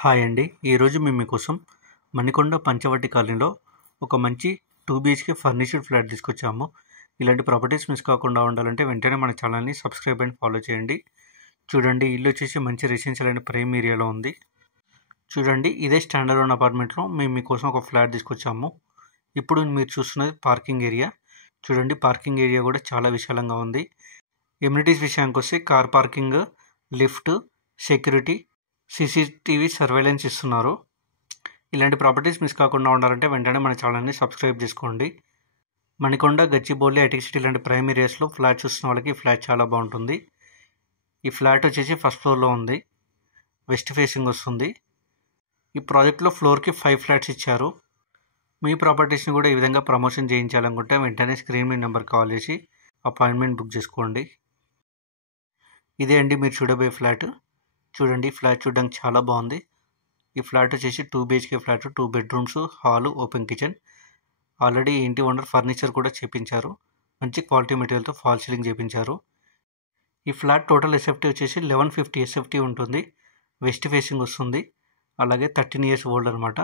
Hi అండి. ఈరోజు మేము మీకోసం మణికొండ పంచవటి కాలనీలో ఒక మంచి 2 BHK ఫర్నిచర్డ్ ఫ్లాట్ తీసుకొచ్చాము. ఇలాంటి ప్రాపర్టీస్ మిస్ కాకుండా ఉండాలంటే వెంటనే మన ఛానల్ని సబ్స్క్రైబ్ అండ్ ఫాలో చేయండి. చూడండి, ఇల్లు వచ్చేసి మంచి రెసిడెన్షియల్ అండ్ ప్రైమ్ ఏరియాలో ఉంది. చూడండి, ఇదే స్టాండర్డ్ లోన్ అపార్ట్మెంట్లో మేము మీకోసం ఒక ఫ్లాట్ తీసుకొచ్చాము. ఇప్పుడు మీరు చూస్తున్నది పార్కింగ్ ఏరియా. చూడండి, పార్కింగ్ ఏరియా కూడా చాలా విశాలంగా ఉంది. ఎమ్యూనిటీస్ విషయానికి వస్తే car parking, lift, security, CCTV surveillance ఇస్తున్నారు. ఇలాంటి ప్రాపర్టీస్ మిస్ కాకుండా ఉండాలంటే వెంటనే మన ఛానల్ని సబ్స్క్రైబ్ చేసుకోండి. మణికొండ, గచ్చిబౌలి, ఐటీ సిటీ లాంటి ప్రైమ్ ఏరియాస్లో ఫ్లాట్ చూస్తున్న వాళ్ళకి ఈ ఫ్లాట్ చాలా బాగుంటుంది. ఈ ఫ్లాట్ వచ్చేసి ఫస్ట్ ఫ్లోర్లో ఉంది. వెస్ట్ ఫేసింగ్ వస్తుంది. ఈ ప్రాజెక్ట్లో ఫ్లోర్కి 5 ఫ్లాట్స్ ఇచ్చారు. మీ ప్రాపర్టీస్ని కూడా ఈ విధంగా ప్రమోషన్ చేయించాలనుకుంటే వెంటనే స్క్రీన్ మీద నెంబర్ కాల్ చేసి అపాయింట్మెంట్ బుక్ చేసుకోండి. ఇదే అండి మీరు చూడబోయే ఫ్లాట్. చూడండి, ఫ్లాట్ చూడడానికి చాలా బాగుంది. ఈ ఫ్లాట్ వచ్చేసి 2 BHK flat, 2 bedrooms, hall, open kitchen. Already ఇంటి ఓనర్ ఫర్నిచర్ కూడా చేపించారు. మంచి క్వాలిటీ మెటీరియల్తో ఫాల్ సీలింగ్ చేపించారు. ఈ ఫ్లాట్ టోటల్ SFT వచ్చేసి 1150 SFT ఉంటుంది. వెస్ట్ ఫేసింగ్ వస్తుంది. అలాగే 13 years ఓల్డ్ అనమాట.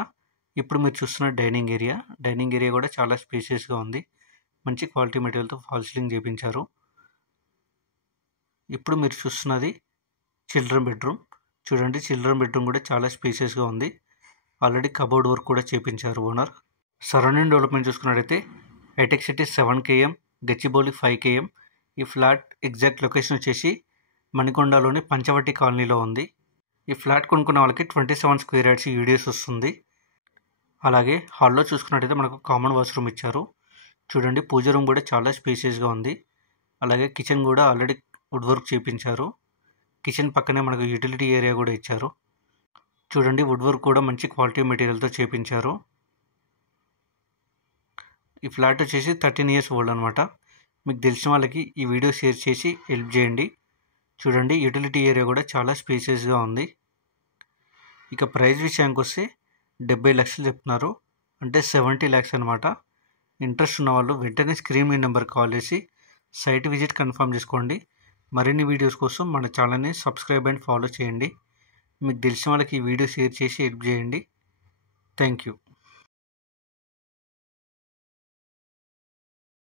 ఇప్పుడు మీరు చూస్తున్న డైనింగ్ ఏరియా కూడా చాలా స్పేసియస్గా ఉంది. మంచి క్వాలిటీ మెటీరియల్తో ఫాల్ సీలింగ్ చేపించారు. ఇప్పుడు మీరు చూస్తున్నది చిల్డ్రన్ బెడ్రూమ్. చూడండి, చిల్డ్రన్ బెడ్రూమ్ కూడా చాలా స్పేసియస్గా ఉంది. ఆల్రెడీ కబోర్డ్ వర్క్ కూడా చేపించారు ఓనర్. సరౌండింగ్ డెవలప్మెంట్ చూసుకున్నట్టయితే హైటెక్ సిటీ 7 km, గచ్చిబౌలి 5 km. ఈ ఫ్లాట్ ఎగ్జాక్ట్ లొకేషన్ వచ్చేసి మణికొండలోని పంచవటి కాలనీలో ఉంది. ఈ ఫ్లాట్ కొనుక్కున్న వాళ్ళకి 27 square yards యూడిఎస్ వస్తుంది. అలాగే హాల్లో చూసుకున్నట్టయితే మనకు కామన్ వాష్రూమ్ ఇచ్చారు. చూడండి, పూజ రూమ్ కూడా చాలా స్పేసియస్గా ఉంది. అలాగే కిచెన్ కూడా ఆల్రెడీ వుడ్ వర్క్ చేపించారు. కిచెన్ పక్కనే మనకు యూటిలిటీ ఏరియా కూడా ఇచ్చారు. చూడండి, వుడ్ వర్క్ కూడా మంచి క్వాలిటీ మెటీరియల్తో చేపించారు. ఈ ఫ్లాట్ వచ్చేసి 13 years ఓల్డ్ అనమాట. మీకు తెలిసిన వాళ్ళకి ఈ వీడియో షేర్ చేసి హెల్ప్ చేయండి. చూడండి, యూటిలిటీ ఏరియా కూడా చాలా స్పేసియస్గా ఉంది. ఇక ప్రైస్ విషయానికి వస్తే 70 లక్షలు చెప్తున్నారు, అంటే 70 lakhs అనమాట. ఇంట్రెస్ట్ ఉన్న వాళ్ళు వెంటనే స్క్రీన్ మీద నెంబర్ కాల్ చేసి సైట్ విజిట్ కన్ఫర్మ్ చేసుకోండి. మరిన్ని వీడియోస్ కోసం మన ఛానల్ని సబ్స్క్రైబ్ అండ్ ఫాలో చేయండి. మీకు తెలిసిన వాళ్ళకి ఈ వీడియో షేర్ చేసి హెల్ప్ చేయండి. Thank you.